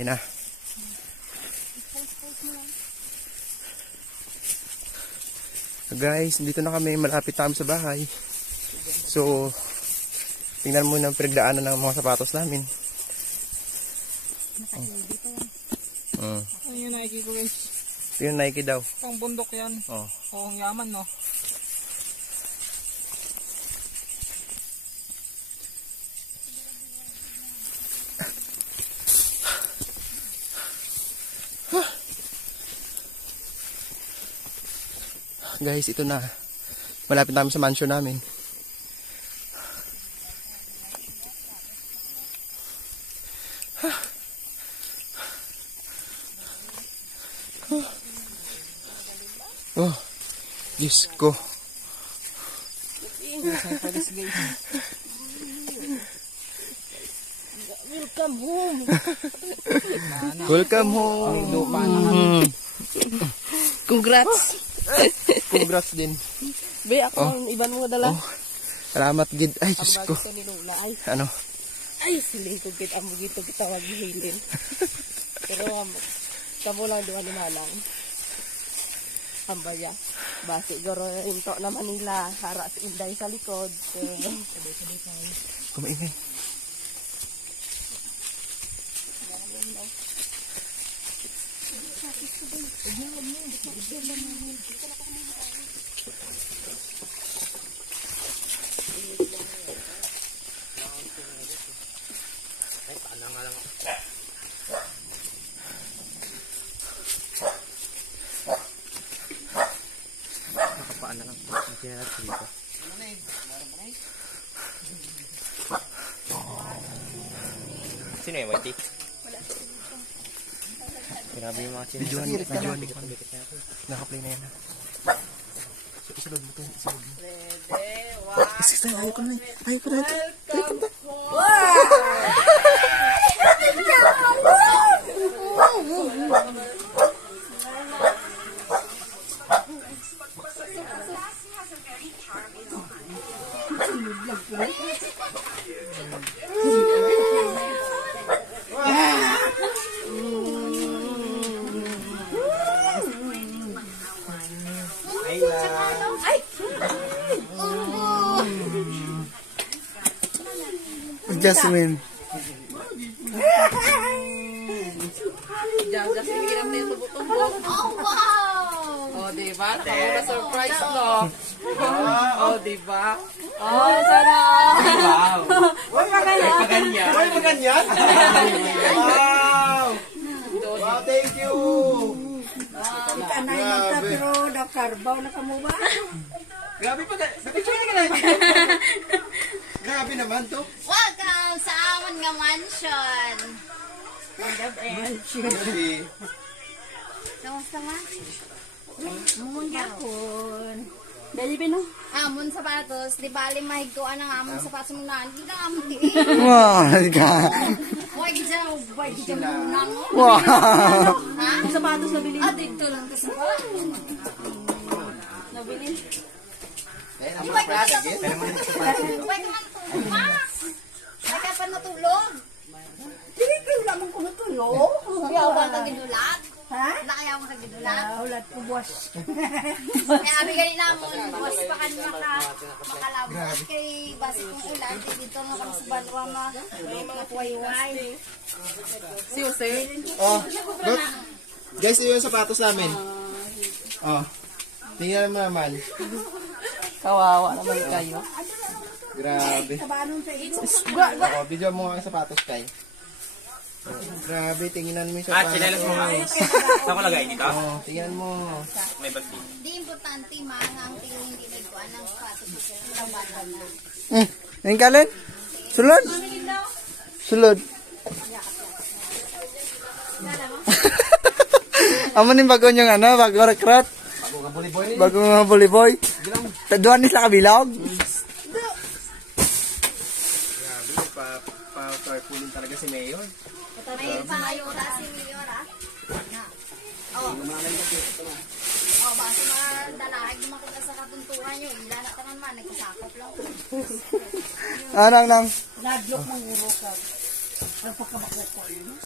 Ayun na. Guys, dito na kami. Malapit na kami sa bahay. So, tingnan mo na ang pinagdaanan ng mga sapatos namin. Ano yung Nike ko guys? Ito yung Nike daw. Pang bundok yan. Oh. Ang yaman no. Guys, ito na. Malapit namin sa mansion namin. Oh, Diyos ko. Welcome home. Welcome home. Congrats. Congrats din. Be, ako iban mo dala. Oh, salamat gid. Ay, Diyos ko. Ano? Ay, siling ko gid amo gito kita wag hilin. Pero kamo lang duwa ni malang. Ambaya. Basi goro into na Manila, hara sa Inday sa likod. Kumaingay. Nakapaan na lang. Sino yung YT? Grabe yung mga chinesa. Videoan. Nakaplay na yan. Isalod mo ito. Isalod mo. Ayaw ko na. Ayaw ko na. Jasmine. Jasmine hiram na yung tubo-tubo. Oh, wow! Oh, diba? Nakawala surprise, no? Oh, diba? Oh, sana! Wow! Huwag maganda. Paganyan. Uy, paganyan? Wow! Wow, thank you! Kanay magta pero nakarbaw na kamo ba? Grabe pa. Napicture niya ka na. Grabe naman to. Welcome sa amon nga mansion. Grabe. Kamusta man? Mungon yapon. Dali bino. Amon sapatos, di bali mahigtuan ang amon sapatos mo na. Hindi na amon di. Wow, ka. Huwag dyan, huwag dyan muna. Wow. Ha? Sapatos na bilhin. Ah, dito lang to sa Nabili. Huwag ka matulog. Huwag ka matulog. Huwag ka pa natulog. Dili kayo lamang ko natuyo. Kaya ako ang gidulat. Ha? Kaya ako ang gidulat. Ulat ko buwas. Kaya abigay namon, was pa kan makalabas kay basi kong ulan, dito nga kami sa Banwa magpuwayway. Si Jose. Oh, look. Guys, ito yung sapatos namin. Oh. Tingnan mo naman. Kawawa naman kayo. Grabe. Kabanon sa ito. Oh, video mo ang sapatos kay. Oh, grabe, tingnan mo yung sapatos. chinelas mo nga. Saan ko lagay dito? Oh, tingnan mo. May bati. Di importante mga ang tingin hindi ko anang sapatos sa bata na. Ngayon kalin? Sulod? Sulod. Amo ni bago yung ano, bago recruit. Bago nga bully boy. Taduan ni sa kabilog. Grabe, pa-tarpulin talaga si Mayor. May pangayura si Mayor ah. Na. Oh. Oh, basta madalaig naman ko sa katuntuhan nyo. Ila na ka naman, nagkasakop lang. Nang. Nadlok mong uro ka. Nagpakamakot ko yun.